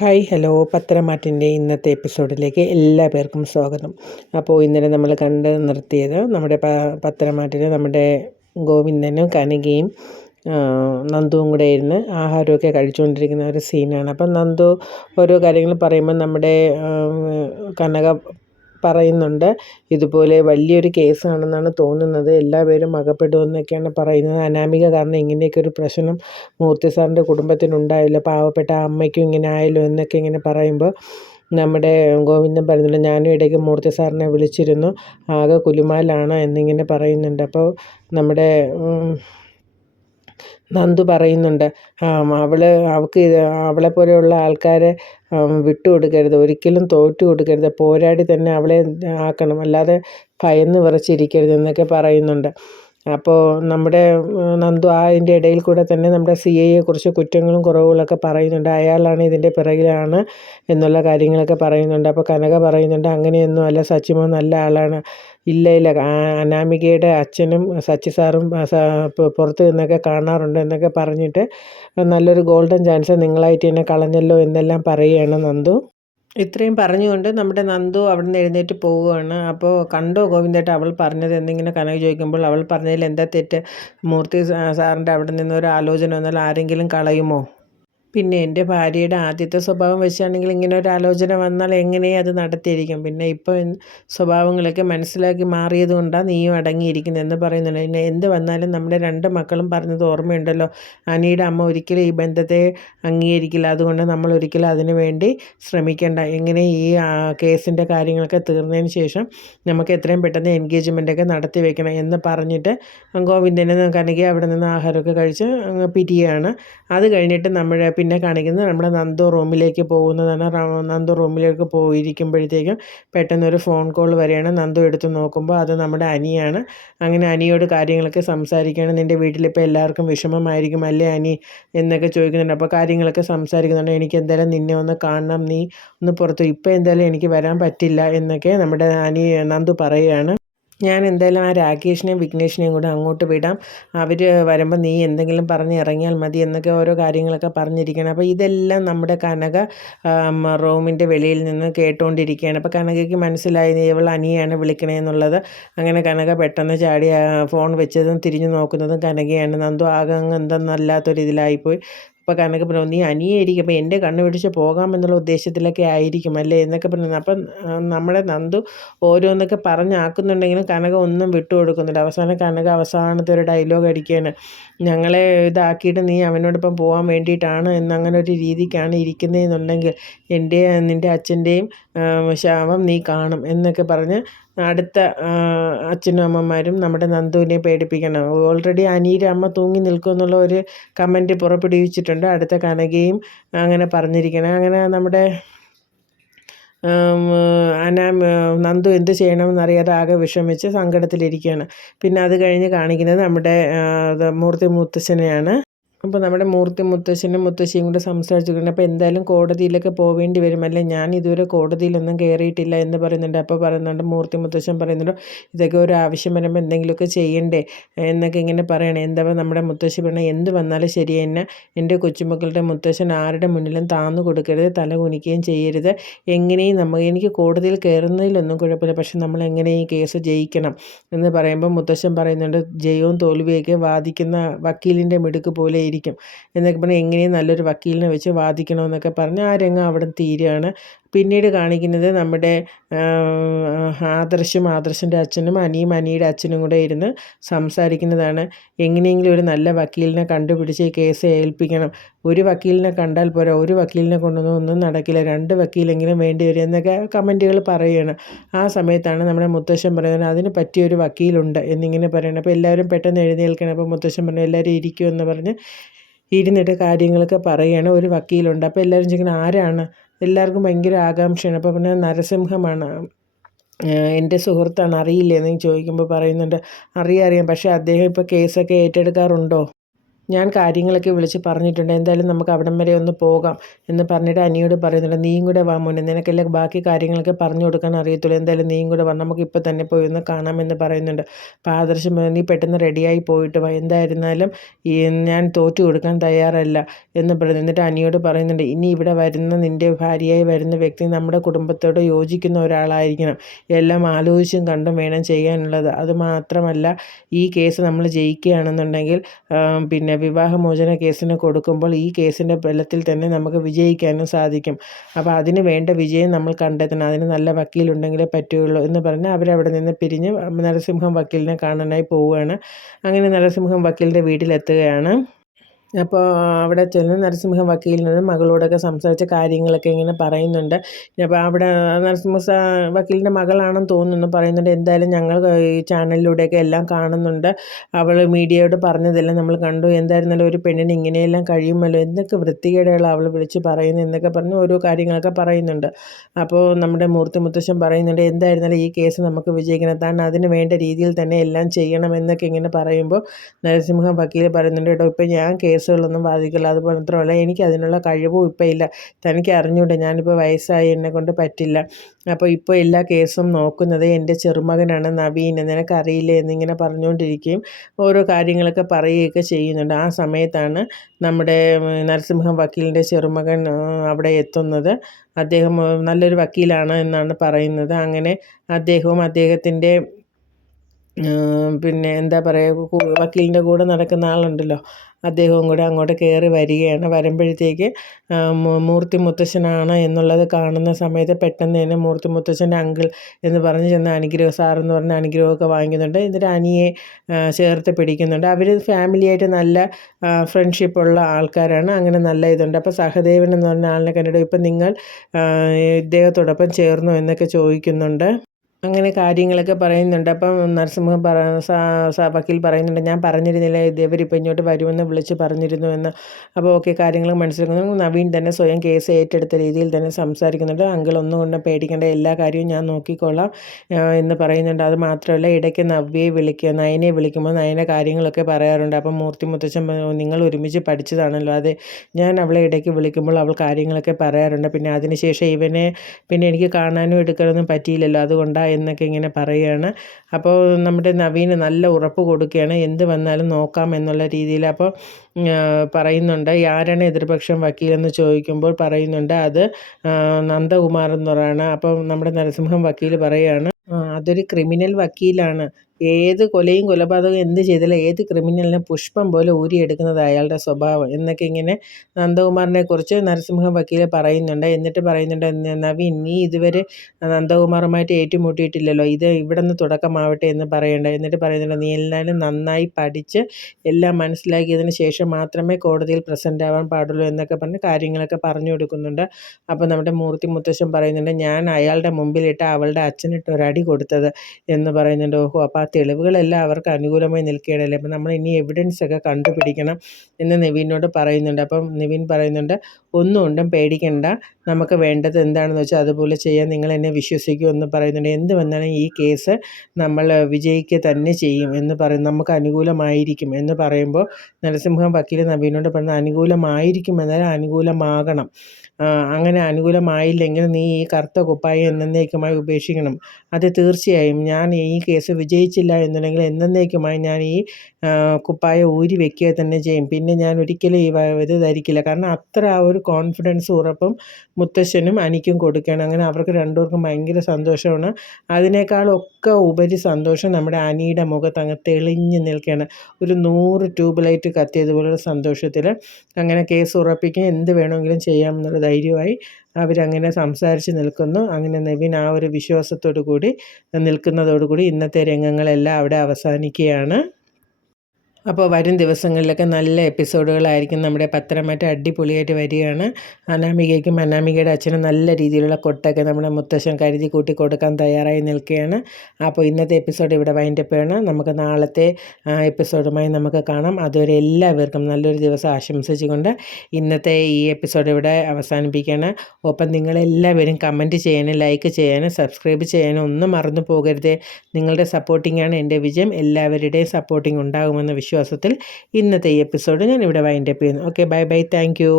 Hi hello പത്തരമാറ്റിൻ്റെ ഇന്നത്തെ എപ്പിസോഡിലേക്ക് എല്ലാ പേർക്കും സ്വാഗതം. അപ്പോൾ ഇന്നലെ നമ്മൾ കണ്ട് നിർത്തിയത് നമ്മുടെ പത്തരമാറ്റിൽ നമ്മുടെ ഗോവിന്ദനും കനകയും നന്ദുവും കൂടെ ഇരുന്ന് ആഹാരമൊക്കെ കഴിച്ചുകൊണ്ടിരിക്കുന്ന ഒരു സീനാണ്. അപ്പം നന്ദു ഓരോ കാര്യങ്ങൾ പറയുമ്പോൾ നമ്മുടെ കനക പറയുന്നുണ്ട്, ഇതുപോലെ വലിയൊരു കേസാണെന്നാണ് തോന്നുന്നത്, എല്ലാവരും അകപ്പെടുമെന്നൊക്കെയാണ് പറയുന്നത്. അനാമിക കാരണം ഇങ്ങനെയൊക്കെ ഒരു പ്രശ്നം മൂർത്തി സാറിൻ്റെ കുടുംബത്തിനുണ്ടായല്ലോ, പാവപ്പെട്ട അമ്മയ്ക്കും ഇങ്ങനെ ആയല്ലോ എന്നൊക്കെ ഇങ്ങനെ പറയുമ്പോൾ നമ്മുടെ ഗോവിന്ദൻ പറയുന്നുണ്ട്, ഞാനും ഇടയ്ക്ക് മൂർത്തി സാറിനെ വിളിച്ചിരുന്നു, ആകെ കുലുമാലാണ് എന്നിങ്ങനെ പറയുന്നുണ്ട്. അപ്പോൾ നമ്മുടെ നന്ദു പറയുന്നുണ്ട്, അവൾക്ക് അവളെപ്പോലെയുള്ള ആൾക്കാരെ വിട്ടുകൊടുക്കരുത്, ഒരിക്കലും തോറ്റു കൊടുക്കരുത്, പോരാടി തന്നെ അവളെ ആക്കണം, അല്ലാതെ ഭയന്ന് വിറച്ചിരിക്കരുത് എന്നൊക്കെ പറയുന്നുണ്ട്. അപ്പോൾ നമ്മുടെ നന്ദു അതിൻ്റെ ഇടയിൽ കൂടെ തന്നെ നമ്മുടെ CIയെക്കുറിച്ച് കുറ്റങ്ങളും കുറവുകളൊക്കെ പറയുന്നുണ്ട്, അയാളാണ് ഇതിൻ്റെ പിറകിലാണ് എന്നുള്ള കാര്യങ്ങളൊക്കെ പറയുന്നുണ്ട്. അപ്പോൾ കനക പറയുന്നുണ്ട്, അങ്ങനെയൊന്നും അല്ല, സച്ചിമോൻ നല്ല ആളാണ്, ഇല്ല അനാമികയുടെ അച്ഛനും സച്ചി സാറും പുറത്ത് നിന്നൊക്കെ കാണാറുണ്ട് എന്നൊക്കെ പറഞ്ഞിട്ട് നല്ലൊരു ഗോൾഡൻ ചാൻസ് നിങ്ങളായിട്ട് തന്നെ കളഞ്ഞല്ലോ എന്നെല്ലാം പറയുകയാണ് നന്ദു. ഇത്രയും പറഞ്ഞുകൊണ്ട് നമ്മുടെ നന്ദു അവിടെ നിന്ന് എഴുന്നേറ്റ് പോവുകയാണ്. അപ്പോൾ കണ്ടോ ഗോവിന്ദേട്ട അവൾ പറഞ്ഞത് എന്നിങ്ങനെ കനക ചോദിക്കുമ്പോൾ, അവൾ പറഞ്ഞതിൽ എന്താ തെറ്റ്? മൂർത്തി സാറിൻ്റെ അവിടെ നിന്ന് ഒരു ആലോചന വന്നാൽ ആരെങ്കിലും കളയുമോ? പിന്നെ എൻ്റെ ഭാര്യയുടെ ആദ്യത്തെ സ്വഭാവം വെച്ചാണെങ്കിൽ ഇങ്ങനെ ഒരു ആലോചന വന്നാൽ എങ്ങനെയും അത് നടത്തിയിരിക്കും. പിന്നെ ഇപ്പോൾ സ്വഭാവങ്ങളൊക്കെ മനസ്സിലാക്കി മാറിയത് കൊണ്ടാണ് നീയും അടങ്ങിയിരിക്കുന്നതെന്ന് പറയുന്നുണ്ട്. പിന്നെ എന്ത് വന്നാലും നമ്മുടെ രണ്ട് മക്കളും പറഞ്ഞത് ഓർമ്മയുണ്ടല്ലോ, അനിയുടെ അമ്മ ഒരിക്കലും ഈ ബന്ധത്തെ അംഗീകരിക്കില്ല, അതുകൊണ്ട് നമ്മൾ ഒരിക്കലും അതിനു വേണ്ടി ശ്രമിക്കേണ്ട, എങ്ങനെ ഈ കേസിൻ്റെ കാര്യങ്ങളൊക്കെ തീർന്നതിന് ശേഷം നമുക്ക് എത്രയും പെട്ടെന്ന് എൻഗേജ്മെൻറ്റൊക്കെ നടത്തി വെക്കണം എന്ന് പറഞ്ഞിട്ട് ഗോവിന്ദനും കനകയും അവിടെ നിന്ന് ആഹാരമൊക്കെ കഴിച്ച് പിരിയുകയാണ്. അത് കഴിഞ്ഞിട്ട് പിന്നെ കാണിക്കുന്നത് നമ്മുടെ നന്ദു റൂമിലേക്ക് പോകുന്നതാണ്. നന്ദു റൂമിലേക്ക് പോയിരിക്കുമ്പോഴത്തേക്കും പെട്ടെന്നൊരു ഫോൺ കോൾ വരികയാണ്. നന്ദു എടുത്ത് നോക്കുമ്പോൾ അത് നമ്മുടെ അനിയാണ്. അങ്ങനെ അനിയോട് കാര്യങ്ങളൊക്കെ സംസാരിക്കുകയാണ്. നിൻ്റെ വീട്ടിലിപ്പോൾ എല്ലാവർക്കും വിഷമമായിരിക്കും അല്ലേ അനി എന്നൊക്കെ ചോദിക്കുന്നുണ്ട്. അപ്പോൾ കാര്യങ്ങളൊക്കെ സംസാരിക്കുന്നുണ്ട്. എനിക്ക് എന്തായാലും നിന്നെ ഒന്ന് കാണണം, നീ ഒന്ന് പുറത്ത്, ഇപ്പോൾ എന്തായാലും എനിക്ക് വരാൻ പറ്റില്ല എന്നൊക്കെ നമ്മുടെ നന്ദു പറയുകയാണ്. ഞാൻ എന്തായാലും ആ രാകേഷിനെയും വിഘ്നേഷിനെയും കൂടെ അങ്ങോട്ട് വിടാം, അവർ വരുമ്പോൾ നീ എന്തെങ്കിലും പറഞ്ഞ് ഇറങ്ങിയാൽ മതി എന്നൊക്കെ ഓരോ കാര്യങ്ങളൊക്കെ പറഞ്ഞിരിക്കണം. അപ്പോൾ ഇതെല്ലാം നമ്മുടെ കനക റൂമിൻ്റെ വെളിയിൽ നിന്ന് കേട്ടുകൊണ്ടിരിക്കുകയാണ്. അപ്പോൾ കനകയ്ക്ക് മനസ്സിലായി ഇവൾ അനിയാണ് വിളിക്കണേന്നുള്ളത്. അങ്ങനെ കനക പെട്ടെന്ന് ചാടി ഫോൺ വെച്ചതും തിരിഞ്ഞു നോക്കുന്നതും കനകയാണ്. നന്ദു ആകെ എന്തെന്നല്ലാത്തൊരിതിലായിപ്പോയി. അപ്പോൾ കനക പറഞ്ഞു, നീ അനിയായിരിക്കും, അപ്പോൾ എൻ്റെ കണ്ണ് പിടിച്ച് പോകാമെന്നുള്ള ഉദ്ദേശത്തിലൊക്കെ ആയിരിക്കും അല്ലേ എന്നൊക്കെ പറഞ്ഞു. അപ്പം നമ്മുടെ നന്ദു ഓരോന്നൊക്കെ പറഞ്ഞാക്കുന്നുണ്ടെങ്കിലും കനക ഒന്നും വിട്ടു കൊടുക്കുന്നില്ല. അവസാനം കനക അവസാനത്തെ ഒരു ഡയലോഗ് അടിക്കുകയാണ്, ഞങ്ങളെ ഇതാക്കിയിട്ട് നീ അവനോടൊപ്പം പോകാൻ വേണ്ടിയിട്ടാണ് എന്നങ്ങനെ ഒരു രീതിക്കാണ് ഇരിക്കുന്നതെന്നുണ്ടെങ്കിൽ നിൻ്റെ അച്ഛൻ്റെയും ശവം നീ കാണും എന്നൊക്കെ പറഞ്ഞ് അടുത്ത അച്ഛനും അമ്മമാരും നമ്മുടെ നന്ദുവിനെ പേടിപ്പിക്കണം. ഓൾറെഡി അനിയുടെ അമ്മ തൂങ്ങി നിൽക്കുമെന്നുള്ള ഒരു കമൻറ്റ് പുറപ്പെടുവിച്ചിട്ടുണ്ട്. അടുത്ത കനകയും അങ്ങനെ പറഞ്ഞിരിക്കണം. അങ്ങനെ നമ്മുടെ നന്ദു എന്ത് ചെയ്യണമെന്നറിയാതെ ആകെ വിഷമിച്ച് സങ്കടത്തിലിരിക്കുകയാണ്. പിന്നെ അത് കഴിഞ്ഞ് കാണിക്കുന്നത് നമ്മുടെ മൂർത്തി മുത്തശ്ശനെയാണ്. അപ്പോൾ നമ്മുടെ മൂർത്തി മുത്തശ്ശനും മുത്തശ്ശിയും കൂടെ സംസാരിച്ചിട്ടുണ്ട്. അപ്പോൾ എന്തായാലും കോടതിയിലൊക്കെ പോവേണ്ടി വരും അല്ലേ, ഞാൻ ഇതുവരെ കോടതിയിലൊന്നും കയറിയിട്ടില്ല എന്ന് പറയുന്നുണ്ട്. അപ്പോൾ പറയുന്നുണ്ട് മൂർത്തി മുത്തശ്ശൻ പറയുന്നുണ്ട്, ഇതൊക്കെ ഒരു ആവശ്യം വരുമ്പോൾ എന്തെങ്കിലുമൊക്കെ ചെയ്യണ്ടേ എന്നൊക്കെ ഇങ്ങനെ പറയണേ. എന്താ നമ്മുടെ മുത്തശ്ശി പറഞ്ഞാൽ എന്ത് വന്നാലും ശരി തന്നെ, എൻ്റെ കൊച്ചുമക്കളുടെ മുത്തശ്ശൻ ആരുടെ മുന്നിലും താന്നു കൊടുക്കരുത്, തല കുനിക്കുകയും ചെയ്യരുത്, എങ്ങനെയും എനിക്ക് കോടതിയിൽ കയറുന്നതിലൊന്നും കുഴപ്പമില്ല, പക്ഷെ നമ്മൾ എങ്ങനെ ഈ കേസ് ജയിക്കണം എന്ന് പറയുമ്പോൾ മുത്തശ്ശൻ പറയുന്നുണ്ട്, ജയവും തോൽവിയൊക്കെ വാദിക്കുന്ന വക്കീലിൻ്റെ മിടുക്ക് പോലെ ഇരിക്കും എന്നൊക്കെ പറഞ്ഞ് എങ്ങനെയും നല്ലൊരു വക്കീലിനെ വെച്ച് വാദിക്കണമെന്നൊക്കെ പറഞ്ഞ് ആ രംഗം അവിടെ തീരുകയാണ്. പിന്നീട് കാണിക്കുന്നത് നമ്മുടെ ആദർശിൻ്റെ അച്ഛനും അനിയുടെ അച്ഛനും കൂടെ ഇരുന്ന് സംസാരിക്കുന്നതാണ്. എങ്ങനെയെങ്കിലും ഒരു നല്ല വക്കീലിനെ കണ്ടുപിടിച്ച് ഈ കേസ് ഏൽപ്പിക്കണം, ഒരു വക്കീലിനെ കണ്ടാൽ പോരാ, ഒരു വക്കീലിനെ കൊണ്ടൊന്നും ഒന്നും നടക്കില്ല, 2 വക്കീലെങ്കിലും വേണ്ടി വരും എന്നൊക്കെ കമൻറ്റുകൾ പറയുകയാണ്. ആ സമയത്താണ് നമ്മുടെ മുത്തശ്ശൻ പറയുന്നത്, അതിന് പറ്റിയൊരു വക്കീലുണ്ട് എന്നിങ്ങനെ പറയണം. അപ്പോൾ എല്ലാവരും പെട്ടെന്ന് എഴുന്നേൽക്കണം. അപ്പോൾ മുത്തശ്ശൻ പറഞ്ഞു, എല്ലാവരും ഇരിക്കുമെന്ന് പറഞ്ഞ് ഇരുന്നിട്ട് കാര്യങ്ങളൊക്കെ പറയുകയാണ്. ഒരു വക്കീലുണ്ട്. അപ്പോൾ എല്ലാവരും ചോദിക്കണം ആരാണ്, എല്ലാവർക്കും ഭയങ്കര ആകാംക്ഷയാണ്. അപ്പോൾ പിന്നെ നരസിംഹമാണ്, എൻ്റെ സുഹൃത്താണ്, അറിയില്ലേ എന്ന് ചോദിക്കുമ്പോൾ പറയുന്നുണ്ട്, അറിയാം, പക്ഷേ അദ്ദേഹം ഇപ്പോൾ കേസൊക്കെ ഏറ്റെടുക്കാറുണ്ടോ ഞാൻ കാര്യങ്ങളൊക്കെ വിളിച്ച് പറഞ്ഞിട്ടുണ്ട്. എന്തായാലും നമുക്ക് അവിടം വരെ ഒന്ന് പോകാം എന്ന് പറഞ്ഞിട്ട് അനിയോട് പറയുന്നുണ്ട്. നീയും കൂടെ വാ മോനെ, നിനക്കെല്ലാം ബാക്കി കാര്യങ്ങളൊക്കെ പറഞ്ഞു കൊടുക്കാൻ അറിയത്തുള്ളൂ. എന്തായാലും നീയും കൂടെ വാ, നമുക്ക് ഇപ്പോൾ തന്നെ പോയി ഒന്ന് കാണാമെന്ന് പറയുന്നുണ്ട്. അപ്പോൾ ആദർശം നീ പെട്ടെന്ന് റെഡിയായി പോയിട്ട് വാ, എന്തായിരുന്നാലും ഞാൻ തോറ്റു കൊടുക്കാൻ തയ്യാറല്ല എന്ന് പറയുന്നു. എന്നിട്ട് അനിയോട് പറയുന്നുണ്ട്, ഇനി ഇവിടെ വരുന്ന നിൻ്റെ ഭാര്യയായി വരുന്ന വ്യക്തി നമ്മുടെ കുടുംബത്തോട് യോജിക്കുന്ന ഒരാളായിരിക്കണം. എല്ലാം ആലോചിച്ചും കണ്ടും വേണം ചെയ്യാനുള്ളത്. അതുമാത്രമല്ല, ഈ കേസ് നമ്മൾ ജയിക്കുകയാണെന്നുണ്ടെങ്കിൽ പിന്നെ വിവാഹമോചന കേസിന് കൊടുക്കുമ്പോൾ ഈ കേസിൻ്റെ ബലത്തിൽ തന്നെ നമുക്ക് വിജയിക്കാനും സാധിക്കും. അപ്പോൾ അതിന് വേണ്ട വിജയം നമ്മൾ കണ്ടെത്തണം. അതിന് നല്ല വക്കീലുണ്ടെങ്കിലേ പറ്റുകയുള്ളൂ എന്ന് പറഞ്ഞ് അവരവിടെ നിന്ന് പിരിഞ്ഞ് നരസിംഹം വക്കീലിനെ കാണാനായി പോവുകയാണ്. അങ്ങനെ നരസിംഹം വക്കീലിൻ്റെ വീട്ടിലെത്തുകയാണ്. അപ്പോൾ അവിടെ ചെന്ന് നരസിംഹ വക്കീലിനോട് മകളോടൊക്കെ സംസാരിച്ച കാര്യങ്ങളൊക്കെ ഇങ്ങനെ പറയുന്നുണ്ട്. അപ്പോൾ അവിടെ നരസിംഹ വക്കീലിൻ്റെ മകളാണെന്ന് തോന്നുന്നു. പറയുന്നുണ്ട്, എന്തായാലും ഞങ്ങൾ ഈ ചാനലിലൂടെയൊക്കെ എല്ലാം കാണുന്നുണ്ട്. അവൾ മീഡിയയോട് പറഞ്ഞതെല്ലാം നമ്മൾ കണ്ടു. എന്തായിരുന്നാലും ഒരു പെണ്ണിന് ഇങ്ങനെയെല്ലാം കഴിയുമല്ലോ, എന്തൊക്കെ വൃത്തികേടുകളാണ് അവൾ വിളിച്ച് പറയുന്നത് എന്നൊക്കെ പറഞ്ഞ് ഓരോ കാര്യങ്ങളൊക്കെ പറയുന്നുണ്ട്. അപ്പോൾ നമ്മുടെ മൂർത്തി മുത്തശ്ശൻ പറയുന്നുണ്ട്, എന്തായിരുന്നാലും ഈ കേസ് നമുക്ക് വിജയിക്കണം, താൻ അതിന് വേണ്ട രീതിയിൽ തന്നെ എല്ലാം ചെയ്യണമെന്നൊക്കെ ഇങ്ങനെ പറയുമ്പോൾ നരസിംഹ വക്കീൽ പറയുന്നുണ്ട്, കേട്ടോ ഇപ്പം ഞാൻ കേസുകളൊന്നും ബാധിക്കില്ല, അത് മാത്രമല്ല എനിക്ക് അതിനുള്ള കഴിവും ഇപ്പം ഇല്ല, തനിക്ക് അറിഞ്ഞൂടെ ഞാനിപ്പോൾ വയസ്സായി, എന്നെക്കൊണ്ട് പറ്റില്ല. അപ്പോൾ ഇപ്പോൾ എല്ലാ കേസും നോക്കുന്നത് എൻ്റെ ചെറുമകനാണ് നവീൻ, നിനക്കറിയില്ലേ എന്നിങ്ങനെ പറഞ്ഞുകൊണ്ടിരിക്കുകയും ഓരോ കാര്യങ്ങളൊക്കെ പറയുകയൊക്കെ ചെയ്യുന്നുണ്ട്. ആ സമയത്താണ് നമ്മുടെ നരസിംഹം വക്കീലിൻ്റെ ചെറുമകൻ അവിടെ എത്തുന്നത്. അദ്ദേഹം നല്ലൊരു വക്കീലാണ് എന്നാണ് പറയുന്നത്. അങ്ങനെ അദ്ദേഹവും അദ്ദേഹത്തിൻ്റെ പിന്നെ എന്താ പറയുക, വക്കീലിൻ്റെ കൂടെ നടക്കുന്ന ആളുണ്ടല്ലോ, അദ്ദേഹവും കൂടെ അങ്ങോട്ട് കയറി വരികയാണ്. വരുമ്പോഴത്തേക്ക് മൂർത്തി മുത്തശ്ശനാണ് എന്നുള്ളത് കാണുന്ന സമയത്ത് പെട്ടെന്ന് തന്നെ മൂർത്തി മുത്തശ്ശൻ്റെ അങ്കിൾ എന്ന് പറഞ്ഞ് ചെന്ന് അനുഗ്രഹം സാറെന്ന് പറഞ്ഞ് അനുഗ്രഹമൊക്കെ വാങ്ങിക്കുന്നുണ്ട്. എന്നിട്ട് അനിയെ ചേർത്ത് പിടിക്കുന്നുണ്ട്. അവർ ഫാമിലിയായിട്ട് നല്ല ഫ്രണ്ട്ഷിപ്പുള്ള ആൾക്കാരാണ്. അങ്ങനെ നല്ല ഇതുണ്ട്. അപ്പോൾ സഹദേവൻ എന്ന് പറഞ്ഞ ആളിനെ കണ്ടിട്ട് ഇപ്പം നിങ്ങൾ ഇദ്ദേഹത്തോടൊപ്പം ചേർന്നു എന്നൊക്കെ ചോദിക്കുന്നുണ്ട്. അങ്ങനെ കാര്യങ്ങളൊക്കെ പറയുന്നുണ്ട്. അപ്പം നരസിംഹം വക്കീൽ പറയുന്നുണ്ട്, ഞാൻ പറഞ്ഞിരുന്നില്ല ഇവരിപ്പോൾ ഇങ്ങോട്ട് വരുമെന്ന് വിളിച്ച് പറഞ്ഞിരുന്നു എന്ന്. അപ്പോൾ ഓക്കെ, കാര്യങ്ങൾ മനസ്സിലാക്കുന്നു. നവീൻ തന്നെ സ്വയം കേസ് ഏറ്റെടുത്ത രീതിയിൽ തന്നെ സംസാരിക്കുന്നുണ്ട്. അങ്കിൾ ഒന്നും കൊണ്ടും പേടിക്കേണ്ട, എല്ലാ കാര്യവും ഞാൻ നോക്കിക്കൊള്ളാം എന്ന് പറയുന്നുണ്ട്. അത് മാത്രമല്ല, ഇടയ്ക്ക് നയനെ വിളിക്കുമ്പോൾ നയനെ കാര്യങ്ങളൊക്കെ പറയാറുണ്ട്. അപ്പം മൂർത്തി മുത്തച്ഛൻ നിങ്ങൾ ഒരുമിച്ച് പഠിച്ചതാണല്ലോ, അതെ, ഞാൻ അവളെ ഇടയ്ക്ക് വിളിക്കുമ്പോൾ അവൾ കാര്യങ്ങളൊക്കെ പറയാറുണ്ട്. പിന്നെ അതിനുശേഷം ഇവനെ പിന്നെ എനിക്ക് കാണാനും എടുക്കാനൊന്നും പറ്റിയില്ലല്ലോ, അതുകൊണ്ടാണ് എന്നൊക്കെ ഇങ്ങനെ പറയുകയാണ്. അപ്പോൾ നമ്മുടെ നവീന് നല്ല ഉറപ്പ് കൊടുക്കുകയാണ്, എന്ത് വന്നാലും നോക്കാം എന്നുള്ള രീതിയിൽ. അപ്പോൾ പറയുന്നുണ്ട്, ആരാണ് എതിർപക്ഷം വക്കീലെന്ന് ചോദിക്കുമ്പോൾ പറയുന്നുണ്ട്, അത് നന്ദകുമാർ എന്ന് പറയുകയാണ്. അപ്പം നമ്മുടെ നരസിംഹം വക്കീൽ പറയുകയാണ്, അതൊരു ക്രിമിനൽ വക്കീലാണ്, ഏത് കൊലയും കൊലപാതകവും എന്ത് ചെയ്താലും ഏത് ക്രിമിനലിനെ പുഷ്പം പോലെ ഊരിയെടുക്കുന്നത് അയാളുടെ സ്വഭാവം എന്നൊക്കെ ഇങ്ങനെ നന്ദകുമാറിനെ കുറിച്ച് നരസിംഹ വക്കീൽ പറയുന്നുണ്ട്. എന്നിട്ട് പറയുന്നുണ്ട്, നവീൻ നീ ഇതുവരെ നന്ദകുമാറുമായിട്ട് ഏറ്റുമുട്ടിയിട്ടില്ലല്ലോ, ഇത് ഇവിടെ നിന്ന് തുടക്കമാവട്ടെ എന്ന് പറയണ്ട. എന്നിട്ട് പറയുന്നുണ്ട്, നീ എല്ലാവരും നന്നായി പഠിച്ച് എല്ലാം മനസ്സിലാക്കിയതിന് ശേഷം മാത്രമേ കോടതിയിൽ പ്രസൻ്റ് ആവാൻ പാടുള്ളൂ എന്നൊക്കെ പറഞ്ഞ് കാര്യങ്ങളൊക്കെ പറഞ്ഞു കൊടുക്കുന്നുണ്ട്. അപ്പോൾ നമ്മുടെ മൂർത്തി മുത്തശ്ശൻ പറയുന്നുണ്ട്, ഞാൻ അയാളുടെ മുമ്പിലിട്ട് അവളുടെ അച്ഛനിട്ട് ഒരടി കൊടുത്തത് എന്ന് പറയുന്നുണ്ട്. ഓഹോ, അപ്പോൾ ആ തെളിവുകളെല്ലാം അവർക്ക് അനുകൂലമായി നിൽക്കുകയാണല്ലേ, അപ്പം നമ്മൾ ഇനി എവിഡൻസൊക്കെ കണ്ടുപിടിക്കണം എന്ന് നിവിനോട് പറയുന്നുണ്ട്. അപ്പം നിവിൻ പറയുന്നുണ്ട്, ഒന്നും കൊണ്ടും പേടിക്കണ്ട, നമുക്ക് വേണ്ടത് എന്താണെന്ന് വെച്ചാൽ അതുപോലെ ചെയ്യാൻ, നിങ്ങൾ എന്നെ വിശ്വസിക്കൂ എന്ന് പറയുന്നുണ്ട്. എന്ത് വന്നാലും ഈ കേസ് നമ്മൾ വിജയിക്കുക തന്നെ ചെയ്യും എന്ന് പറയും, നമുക്ക് അനുകൂലമായിരിക്കും എന്ന് പറയുമ്പോൾ നരസിംഹം വക്കീൽ നവീനോട് പറഞ്ഞ അനുകൂലമായിരിക്കും എന്നാൽ അനുകൂലമാകണം, അങ്ങനെ അനുകൂലമായില്ലെങ്കിൽ നീ ഈ കറുത്ത കുപ്പായം എന്നേക്കുമായി ഉപേക്ഷിക്കണം. അത് തീർച്ചയായും ഞാൻ ഈ കേസ് വിജയിച്ചില്ല എന്നുണ്ടെങ്കിൽ എന്നേക്കുമായി ഞാൻ ഈ കുപ്പായം ഊരി വെക്കുക തന്നെ ചെയ്യും. പിന്നെ ഞാൻ ഒരിക്കലും ഈ ഇത് ധരിക്കില്ല. കാരണം അത്ര ആ ഒരു കോൺഫിഡൻസ് ഉറപ്പും മുത്തശ്ശനും അനിക്കും കൊടുക്കുകയാണ്. അങ്ങനെ അവർക്ക് രണ്ടുപേർക്കും ഭയങ്കര സന്തോഷമാണ്. അതിനേക്കാളൊക്കെ ഉപരി സന്തോഷം നമ്മുടെ അനിയുടെ മുഖത്ത് അങ്ങ് തെളിഞ്ഞ് നിൽക്കുകയാണ്, ഒരു 100 ട്യൂബ് ലൈറ്റ് കത്തിയതുപോലുള്ള സന്തോഷത്തിൽ. അങ്ങനെ കേസ് ഉറപ്പിക്കാൻ എന്ത് വേണമെങ്കിലും ചെയ്യാമെന്നുള്ള ധൈര്യമായി അവരങ്ങനെ സംസാരിച്ച് നിൽക്കുന്നു. അങ്ങനെ നിവിൻ ആ ഒരു വിശ്വാസത്തോടു കൂടി നിൽക്കുന്നതോടുകൂടി ഇന്നത്തെ രംഗങ്ങളെല്ലാം അവിടെ അവസാനിക്കുകയാണ്. അപ്പോൾ വരും ദിവസങ്ങളിലൊക്കെ നല്ല എപ്പിസോഡുകളായിരിക്കും. നമ്മുടെ പത്തനംതിട്ട അടിപൊളിയായിട്ട് വരികയാണ്. അനാമികയ്ക്കും അനാമികയുടെ അച്ഛനും നല്ല രീതിയിലുള്ള കൊട്ടൊക്കെ നമ്മുടെ മുത്തശ്ശൻ കരുതി കൂട്ടി കൊടുക്കാൻ തയ്യാറായി നിൽക്കുകയാണ്. അപ്പോൾ ഇന്നത്തെ എപ്പിസോഡ് ഇവിടെ വൈൻഡപ്പ് ചെയ്യണം. നമുക്ക് നാളത്തെ എപ്പിസോഡുമായി നമുക്ക് കാണാം. അതുവരെ എല്ലാവർക്കും നല്ലൊരു ദിവസം ആശംസിച്ചുകൊണ്ട് ഇന്നത്തെ ഈ എപ്പിസോഡ് ഇവിടെ അവസാനിപ്പിക്കുകയാണ്. ഒപ്പം നിങ്ങളെല്ലാവരും കമൻറ്റ് ചെയ്യാനും ലൈക്ക് ചെയ്യാനും സബ്സ്ക്രൈബ് ചെയ്യാനും ഒന്നും മറന്നു പോകരുത്. നിങ്ങളുടെ സപ്പോർട്ടിങ്ങാണ് എൻ്റെ വിജയം. എല്ലാവരുടെയും സപ്പോർട്ടിങ് ഉണ്ടാകുമെന്ന് വിശ്വസിക്കുന്നു. വിശ്വാസത്തിൽ ഇന്നത്തെ ഈ എപ്പിസോഡ് ഞാൻ ഇവിടെ വൈൻഡപ്പ് ചെയ്യുന്നു. Okay, bye bye, thank you.